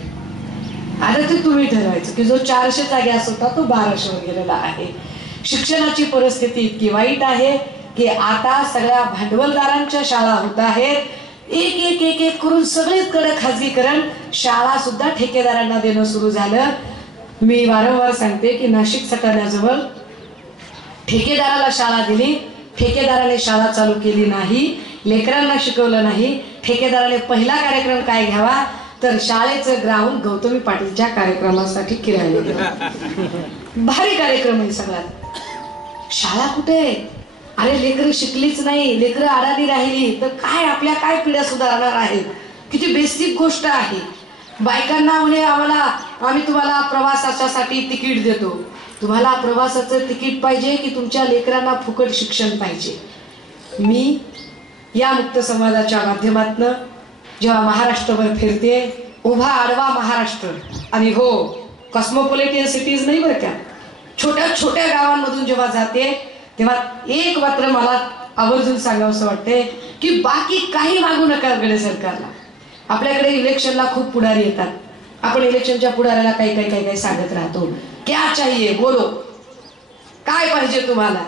आता ते तुम्ही ठरवायचं की जो 400चा गॅस होता तो 1200 वर गेलेला आहे. शिक्षणाची परिस्थिती इतकी वाईट आहे की आता सगळ्या भांडवलदारांच्या शाळा होत आहेत. एक करून सगळीकडे खाजगीकरण, शाळा सुद्धा ठेकेदारांना देणं सुरू झालं. मी वारंवार सांगते की नाशिक सटाण्याजवळ ठेकेदाराला शाळा दिली, ठेकेदाराने शाळा चालू केली नाही, लेकरांना शिकवलं नाही. ठेकेदाराने पहिला कार्यक्रम काय घ्यावा तर शाळेचं ग्राउंड गौतमी पाटीलच्या कार्यक्रमासाठी किरायला दिलं. भारी कार्यक्रम आहे सगळ्यात. शाळा कुठे? अरे लेकरं शिकलीच नाही, लेकरं अडाणी राहिली तर काय आपल्या काय पिढ्या सुधारणार आहेत? किती बेसिक गोष्ट आहे. बायकांना म्हणे आम्ही तुम्हाला प्रवासासाठी तिकीट देतो. तुम्हाला प्रवासाचं तिकीट पाहिजे की तुमच्या लेकरांना फुकट शिक्षण पाहिजे? मी या मुक्त समाजाच्या माध्यमातून जेव्हा महाराष्ट्रभर फिरते, उभा आडवा महाराष्ट्र, आणि हो कॉस्मोपॉलिटन सिटीज नाही बरं का, छोट्या छोट्या गावांमधून जेव्हा जाते तेव्हा एक मात्र मला आवर्जून सांगावंसं वाटते की बाकी काही मागू नका गडे सरकारला. आपल्याकडे इलेक्शनला खूप पुढारी येतात. आपण इलेक्शनच्या पुढाऱ्याला काही सांगत राहतो, क्या चाहिए बोलो, काय पाहिजे तुम्हाला?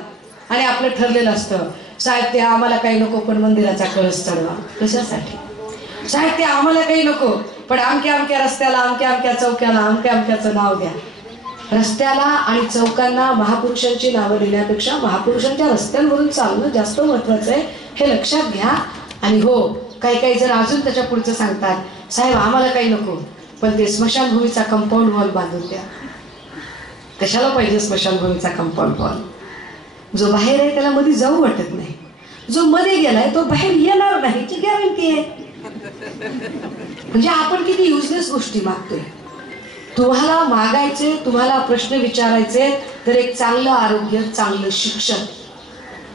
आणि आपलं ठरलेलं असतं साहेब ते आम्हाला काही नको पण मंदिराचा कळस चढवा. कशासाठी? साहेब ते आम्हाला काही नको पण अमक्या रस्त्याला अमक्या चौक्याला अमक्याचं नाव द्या. रस्त्याला आणि चौकांना महापुरुषांची नावं देण्यापेक्षा महापुरुषांच्या रस्त्यांवरून चालणं जास्त महत्वाचं आहे, हे लक्षात घ्या. आणि हो काही जर अजून त्याच्या पुढचं सांगतात साहेब आम्हाला काही नको पण ते स्मशानभूमीचा कंपाऊंड वॉल बांधून द्या. कशाला पाहिजे स्मशानभूमीचा कंपाऊंड वॉल? जो बाहेर आहे त्याला मध्ये जाऊ वाटत नाही, जो मध्ये गेलाय तो बाहेर येणार नाही ची गॅरंटी आहे. म्हणजे आपण किती युजलेस गोष्टी मागतोय. तुम्हाला मागायचे, तुम्हाला प्रश्न विचारायचे तर एक चांगलं आरोग्य, चांगलं शिक्षण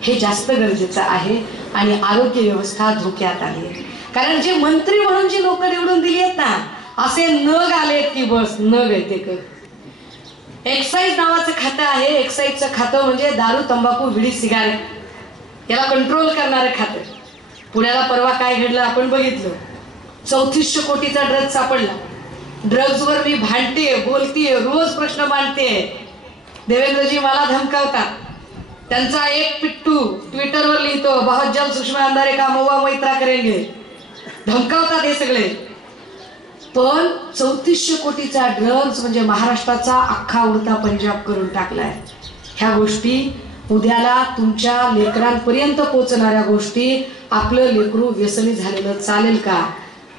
हे जास्त गरजेचं आहे. आणि आरोग्य व्यवस्था धोक्यात आली आहे. कारण जे मंत्री म्हणून जी लोक निवडून दिली आहेत ना, असे नग आलेत की बस नग येते कर. एक्साईज नावाचं खातं आहे. एक्साईजचं खातं म्हणजे दारू, तंबाखू, विडी, सिगारेट याला कंट्रोल करणारं खातं. पुण्याला परवा काय घडलं आपण बघितलं. 3400 कोटीचा ड्रग्ज सापडला. ड्रग्जवर मी भांडते, बोलतीये, रोज प्रश्न मांडते. देवेंद्रजी मला धमकावतात. त्यांचा एक पिट्टू ट्विटरवर लिहितो बहुत जल्द सुषमा अंधारे का महुआ मैत्रा करेंगे. धमकावतात हे सगळे. पण 3400 कोटीचा ड्रग्ज म्हणजे महाराष्ट्राचा अख्खा उडता पंजाब करून टाकलाय. ह्या गोष्टी उद्याला तुमच्या लेकरांपर्यंत पोहोचणाऱ्या गोष्टी. आपलं लेकरू व्यसनी झालेलं चालेल का?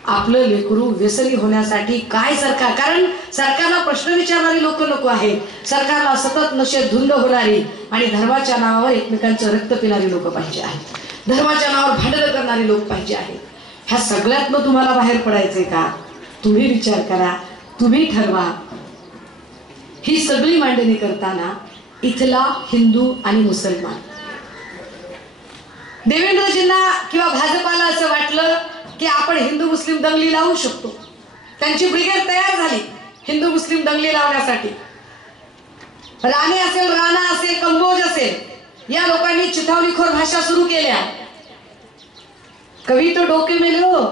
आपलं लेकरू व्यसनी होण्यासाठी काय सरकार? कारण सरकारला प्रश्न विचारणारी लोक नको आहेत. सरकारला सतत नशेत धुंद होणारी आणि धर्माच्या नावावर एकमेकांचं रक्त पिणारी लोक पाहिजे आहेत. धर्माच्या नावावर भांडणं करणारी लोक पाहिजे आहेत. ह्या सगळ्यातनं तुम्हाला बाहेर पडायचंय का? तुम्ही विचार करा, तुम्ही ठरवा. ही सगळी मांडणी करताना इथला हिंदू आणि मुसलमान. देवेंद्रजींना किंवा भाजपाला असं वाटलं की आपण हिंदू मुस्लिम दंगली लावू शकतो. त्यांची ब्रिगेड तयार झाली हिंदू मुस्लिम दंगली लावण्यासाठी. राणे असेल, राणा असेल, कंबोज असेल, या लोकांनी चिथावणीखोर भाषा सुरू केल्या. कवी तो डोके मेले हो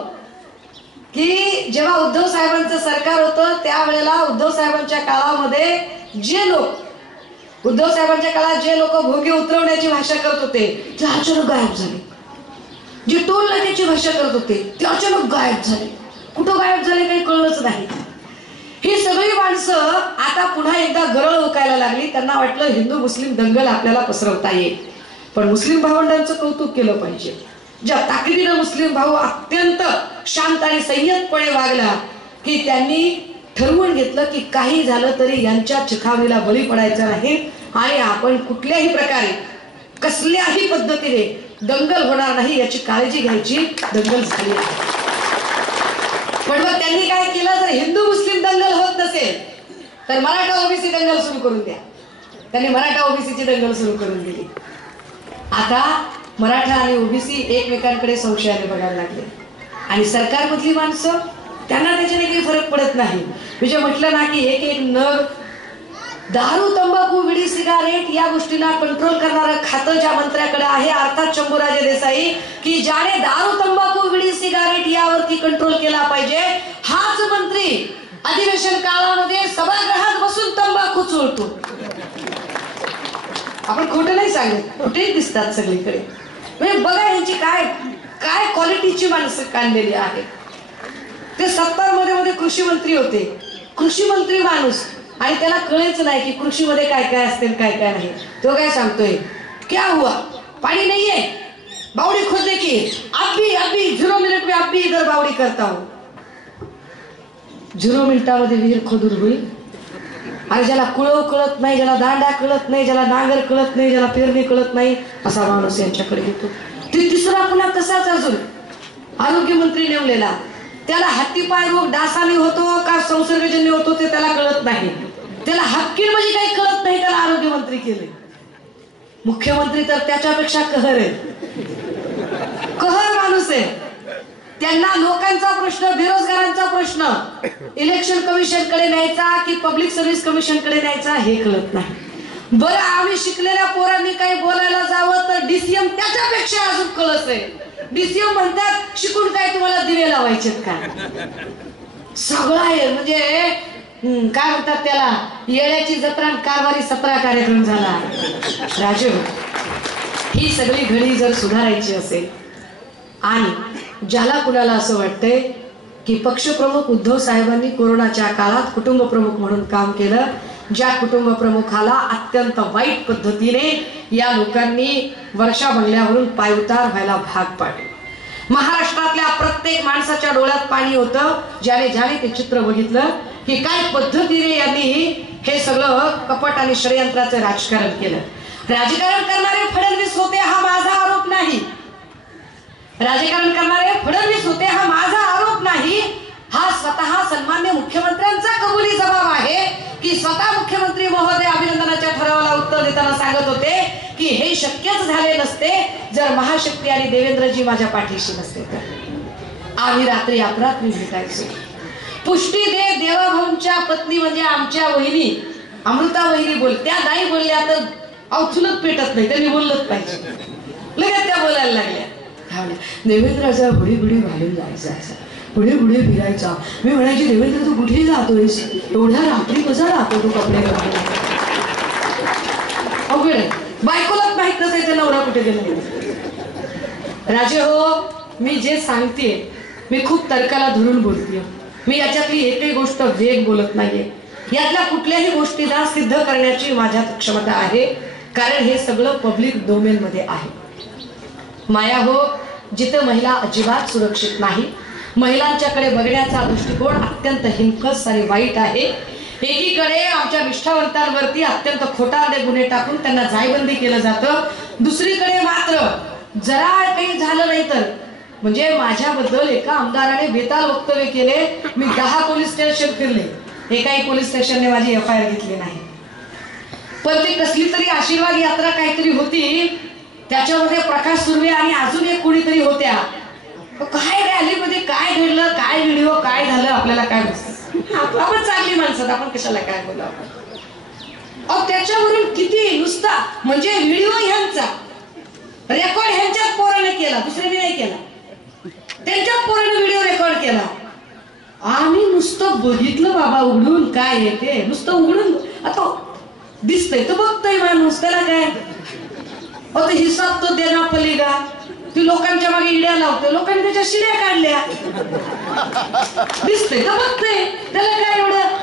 की जेव्हा उद्धव साहेबांचं सरकार होतं त्यावेळेला उद्धव साहेबांच्या काळामध्ये जे लोक भोगे उतरवण्याची भाषा करत होते ते अचानक गायब झाले. जे टोल नाक्याची भाषा करत होते ते अचानक गायब झाले. कुठं गायब झाले काही कळलंच नाही. ही सगळी माणसं आता पुन्हा एकदा गरळ ओकायला लागली. त्यांना वाटलं हिंदू मुस्लिम दंगल आपल्याला पसरवता येईल. पण मुस्लिम भावंडांचं कौतुक केलं पाहिजे. ज्या ताकदीनं मुस्लिम भाऊ अत्यंत शांत आणि संयतपणे वागला की त्यांनी ठरवून घेतलं की काही झालं तरी यांच्या चिथावणीला बळी पडायचं नाही आणि आपण कुठल्याही प्रकारे कसल्याही पद्धतीने दंगल होणार नाही याची काळजी घ्यायची. दंगल झाली. पण मग त्यांनी काय केलं, जर हिंदू मुस्लिम दंगल होत नसेल तर मराठा ओबीसी दंगल सुरू करून द्या. त्यांनी मराठा ओबीसीची दंगल सुरू करून दिली. आता मराठा आणि ओबीसी एकमेकांकडे संशयाने बघायला लागले आणि सरकारमधली माणसं त्यांना त्याच्याने काही फरक पडत नाही. म्हणजे म्हटलं ना की एक एक नग दारू, तंबाखू, विडी, सिगारेट या गोष्टीला कंट्रोल करणारं खातं ज्या मंत्र्याकडे आहे अर्थात शंभूराजे देसाई, की ज्याने दारू, तंबाखू, विडी, सिगारेट यावरती कंट्रोल केला पाहिजे, हाच मंत्री अधिवेशन काळामध्ये सभागृहात बसून तंबाखू चोळतो. आपण खोटं नाही सांगत, कुठेही दिसतात सगळीकडे. म्हणजे बघा यांची काय काय क्वालिटीची माणसं काढलेली आहे. ते 70 मध्ये कृषी मंत्री होते. कृषी मंत्री माणूस आणि त्याला कळेच नाही की कृषीमध्ये काय काय असते काय काय नाही. तो काय सांगतोय, क्या हुआ, पाणी नाहीये, बावडी खोदने की, अभी अभी 0 मिनिट में अभी इधर बावडी करता हूं. 0 मिनिटामध्ये विहीर खोदून होईल. आणि ज्याला कुळव कळत नाही, ज्याला दांडा कळत नाही, ज्याला नांगर कळत नाही, ज्याला पेरणी कळत नाही असा माणूस यांच्याकडे येतो. ते तिसरा पुन्हा तसाच अजून आरोग्यमंत्री नेमलेला. त्याला हातीपाय रोग डासाने होतो का संसर्गजन्य होतो ते त्याला कळत नाही. त्याला हक्कीन म्हणजे काही कळत नाही, त्याला आरोग्यमंत्री केले. मुख्यमंत्री तर त्याच्यापेक्षा कहर आहे. कहर माणूस आहे. त्यांना लोकांचा प्रश्न, बेरोजगारांचा प्रश्न इलेक्शन कमिशन कडे न्यायचा की पब्लिक सर्व्हिस कमिशन कडे न्यायचा हे कळत नाही. बरं आम्ही शिकलेल्या पोरांनी काही बोलायला जावं तर डीसीएम त्याच्यापेक्षा अजून कळत आहे. डीसीएम म्हणतात शिकून काय तुम्हाला दिवे लावायचे का. सगळं आहे. म्हणजे काय म्हणतात त्याला, येळ्याची जत्रा कारभारी 17 कार्यक्रम झाला. राजू, ही सगळी घडी जर सुधारायची असेल आणि ज्याला कुणाला असं वाटतंय की पक्षप्रमुख उद्धव साहेबांनी कोरोनाच्या काळात कुटुंब प्रमुख म्हणून काम केलं, ज्या कुटुंब प्रमुखाला अत्यंत वाईट पद्धतीने या लोकांनी वर्षा बंगल्यावरून पायउतार व्हायला भाग पाडले. महाराष्ट्रातल्या प्रत्येक माणसाच्या डोळ्यात पाणी होतं ज्याने ते चित्र बघितलं की काय पद्धतीने यांनी हे सगळं कपट आणि षडयंत्राचं राजकारण केलं. राजकारण करणारे फडणवीस होते हा माझा आरोप नाही. राजकारण करणारे फडणवीस होते हा माझा आरोप नाही. हा स्वतः सन्मान्य मुख्यमंत्र्यांचा कबुली जबाब आहे की स्वतः मुख्यमंत्री महोदय अभिनंदनाच्या ठरावाला उत्तर देताना सांगत होते की हे शक्यच झाले नसते जर महाशक्ती आणि देवेंद्रजी माझ्या पाठीशी नसते तर. आम्ही रात्री अपरात्री भेटायचो. पुष्टी दे देवाभाऊंच्या पत्नी म्हणजे आमच्या वहिनी अमृता वहिनी बोल, त्या नाही बोलल्या तर अवचुलत पेटत नाही, त्यांनी बोललंच पाहिजे. लगेच त्या बोलायला लागल्या. देवेंद्राचा बुडी बुडी घालून जायचा, पुढे पुढे फिरायचा. मी म्हणायची देवेंद्र तू कुठेही जातोयस, एवढ्या रात्री कसा राहतो तू कपडे घालून. अवघड आहे. बायकोलाच माहित नसायचं नवरा कुठे गेला. राजे हो, मी जे सांगते मी खूप तर्काला धरून बोलते. मी याच्यातली एकही गोष्ट वेग बोलत नाहीये. यातल्या कुठल्याही गोष्टीला सिद्ध करण्याची माझ्यात क्षमता आहे, कारण हे सगळं पब्लिक डोमेन मध्ये आहे. माया हो, जिथं महिला अजिबात सुरक्षित नाही, महिलांच्याकडे बघण्याचा दृष्टिकोन अत्यंत हिंकस आणि वाईट आहे. एकीकडे आमच्या निष्ठावंतांवरती अत्यंत खोटारडे गुन्हे टाकून त्यांना जायबंदी केलं जातं, दुसरीकडे मात्र जरा काही झालं नाही तर म्हणजे माझ्याबद्दल एका आमदाराने बेताल वक्तव्य केले. मी 10 पोलीस स्टेशन फिरले, एकाही पोलीस स्टेशनने माझी FIR घेतली नाही. पण ती कसली तरी आशीर्वाद यात्रा काहीतरी होती, त्याच्यामध्ये प्रकाश सुर्वे आणि अजून एक कोणीतरी होत्या. काय रॅलीमध्ये काय घडलं, काय व्हिडिओ काय झालं आपल्याला काय आपण चांगली माणसं, आपण कशाला काय बोलू. त्याच्यावरून किती नुसता म्हणजे व्हिडिओ ह्यांचा रेकॉर्ड ह्यांच्याच पोराने केला, दुसऱ्याने नाही केला, त्यांच्याच पोराने व्हिडिओ रेकॉर्ड केला. आम्ही नुसतं बघितलं बाबा उघडून, काय आहे ते नुसतं उघडून आता दिसतंय तर बघतोय माणूस, त्याला काय आता हिसाब तो देना पलीगा. ती लोकांच्या मागे इड्या लावते, लोकांनी त्याच्या शिड्या काढल्या, दिसतंय तर बघतोय, त्याला काय एवढं.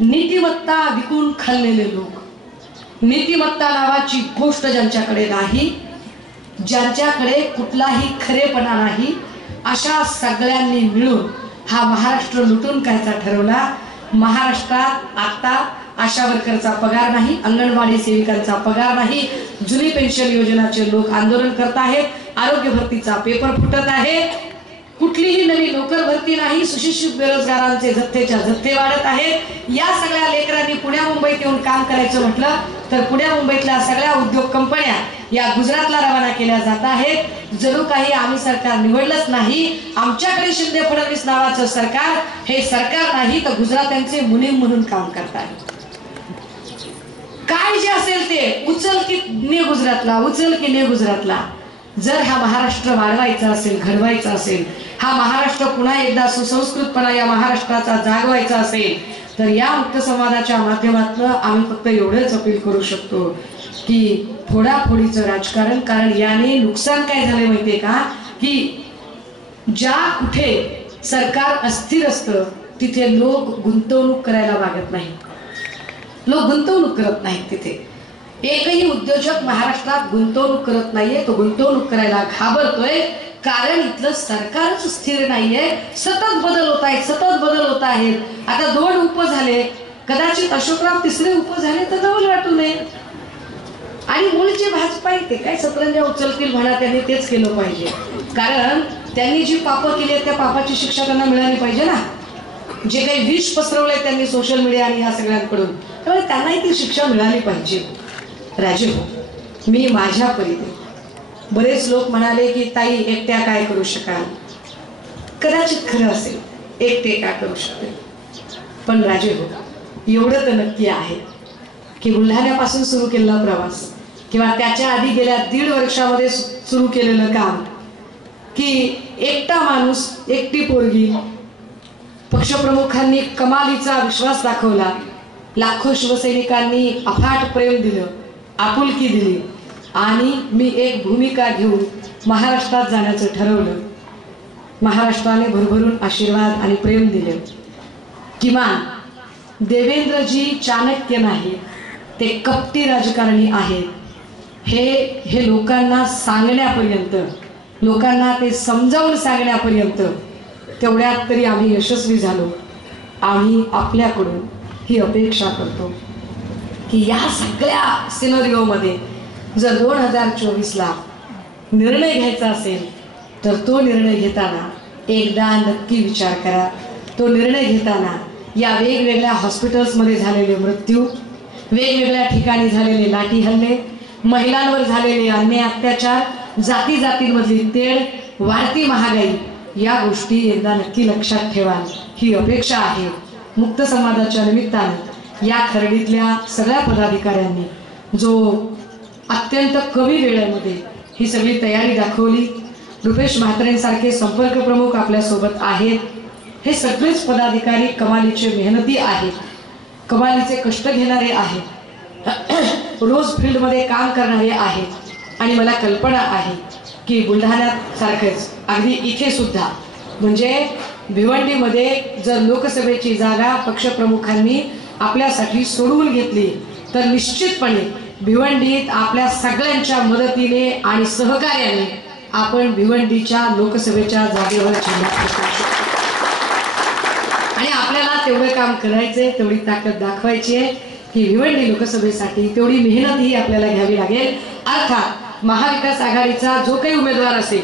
नीतिमत्ता विकून खाल्लेले लोक, नीतिमत्ता नावाची गोष्ट ज्यांच्याकडे नाही, ज्यांच्याकडे कुठलाही खरेपणा नाही, अशा सगळ्यांनी मिळून हा महाराष्ट्र लुटून कायचा ठरवला. महाराष्ट्रात आता आशा वर्करचा पगार नाही, अंगणवाडी सेविकांचा पगार नाही, जुनी पेन्शन योजनाचे लोक आंदोलन करत आहेत, आरोग्य भरतीचा पेपर फुटत आहे, कुठलीही नवी नोकर भरती नाही, सुशिक्षित बेरोजगारांचे जथ्थेच्या जथ्थे वाढत आहेत. या सगळ्या लेकरांनी पुण्या मुंबईत येऊन काम करायचं म्हटलं तर पुण्या मुंबईतल्या सगळ्या उद्योग कंपन्या या गुजरातला रवाना केल्या जात आहेत. जणू काही आम्ही सरकार निवडलंच नाही, आमच्याकडे शिंदे फडणवीस नावाचं सरकार हे सरकार नाही तर गुजरात्यांचे मुनीम म्हणून काम करत आहे. काय जे असेल ते उचल की ने गुजरातला, उचल की ने गुजरातला. जर हा महाराष्ट्र वाढवायचा असेल, घडवायचा असेल, हा महाराष्ट्र पुन्हा एकदा सुसंस्कृतपणा या महाराष्ट्राचा जागवायचा असेल, तर या मुक्त संवादाच्या माध्यमातून आम्ही फक्त एवढंच अपील करू शकतो की फोडाफोडीचं राजकारण, कारण याने नुकसान काय झाले माहितीये का, की ज्या कुठे सरकार अस्थिर असतं तिथे लोक गुंतवणूक करायला मागत नाही, लोक गुंतवणूक करत नाहीत. तिथे एकही उद्योजक महाराष्ट्रात गुंतवणूक करत नाहीये, तो गुंतवणूक करायला घाबरतोय, कारण इथलं सरकारच स्थिर नाहीये. सतत बदल होत आहेत, सतत बदल होत आहेत. आता 2 उप झाले, कदाचित अशोकराव 3रे उप झाले तर जवळ वाटू नये. आणि मूळचे भाजपा येते काय सतरंजा उचलतील म्हणा, त्यांनी तेच केलं पाहिजे, कारण त्यांनी जी पापं केली त्या पापाची शिक्षा त्यांना मिळाली पाहिजे ना. जे काही विष पसरवलंय त्यांनी सोशल मीडिया आणि या सगळ्यांकडून, त्यामुळे त्यांनाही ती शिक्षा मिळाली पाहिजे. राजे हो, मी माझ्या परीने, बरेच लोक म्हणाले की ताई एकट्या काय करू शकाल, कदाचित खरं असेल, एकटे काय करू शकते, पण राजे हो एवढं तर नक्की आहे की बुलढाण्यापासून सुरू केलेला प्रवास किंवा त्याच्या आधी गेल्या 1.5 वर्षामध्ये सुरू केलेलं काम, की एकटा माणूस, एकटी पोरगी, पक्षप्रमुखांनी कमालीचा विश्वास दाखवला, लाखो शिवसैनिकांनी अफाट प्रेम दिलं, आपुलकी दिली, आणि मी एक भूमिका घेऊन महाराष्ट्रात जाण्याचं ठरवलं. महाराष्ट्राने भरभरून आशीर्वाद आणि प्रेम दिले. किमान देवेंद्रजी चाणक्य नाही, ते कपटी राजकारणी आहेत हे लोकांना सांगण्यापर्यंत, लोकांना ते समजावून सांगण्यापर्यंत तेवढ्यात तरी आम्ही यशस्वी झालो. आम्ही आपल्याकडून ही अपेक्षा करतो की या सगळ्या सिनेरिओमध्ये जर 2024ला निर्णय घ्यायचा असेल तर तो निर्णय घेताना एकदा नक्की विचार करा. तो निर्णय घेताना या वेगवेगळ्या हॉस्पिटल्समध्ये झालेले मृत्यू, वेगवेगळ्या ठिकाणी झालेले लाठी हल्ले, महिलांवर झालेले अन्याय अत्याचार, जाती जातींमधली तेढ, वाढती महागाई, या गोष्टी एकदा नक्की लक्षात ठेवा ही अपेक्षा आहे. मुक्त संवादाच्या निमित्ताने या खर्डीतल्या सगळ्या पदाधिकाऱ्यांनी जो अत्यंत कमी वेळेमध्ये ही सगळी तयारी दाखवली, रुपेश म्हात्रेंसारखे संपर्क प्रमुख आपल्यासोबत आहेत, हे सगळेच पदाधिकारी कमालीचे मेहनती आहेत, कमालीचे कष्ट घेणारे आहेत, रोज फील्डमध्ये काम करणारे आहेत. आणि मला कल्पना आहे की बुलढाण्यात सारखेच अगदी इथे सुद्धा, म्हणजे भिवंडीमध्ये जर लोकसभेची जागा पक्षप्रमुखांनी आपल्यासाठी सोडवून घेतली तर निश्चितपणे भिवंडीत आपल्या सगळ्यांच्या मदतीने आणि सहकार्याने आपण भिवंडीच्या लोकसभेच्या जागेवर जिल्हा आणि आपल्याला तेवढं काम करायचंय, तेवढी ताकद दाखवायची आहे की भिवंडी लोकसभेसाठी तेवढी मेहनत ही आपल्याला घ्यावी लागेल. अर्थात महाविकास आघाडीचा जो काही उमेदवार असेल,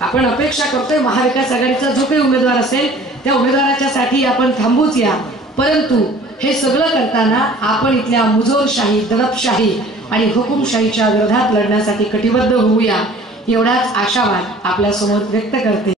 आपण अपेक्षा करतोय महाविकास आघाडीचा जो काही उमेदवार असेल त्या उमेदवाराच्या साठी आपण थांबूच या, परंतु हे सगळं करताना आपण इथल्या मुजोरशाही, दडपशाही आणि हुकुमशाहीच्या विरोधात लढण्यासाठी कटिबद्ध होऊया एवढाच आशावाद आपल्या समोर व्यक्त करते।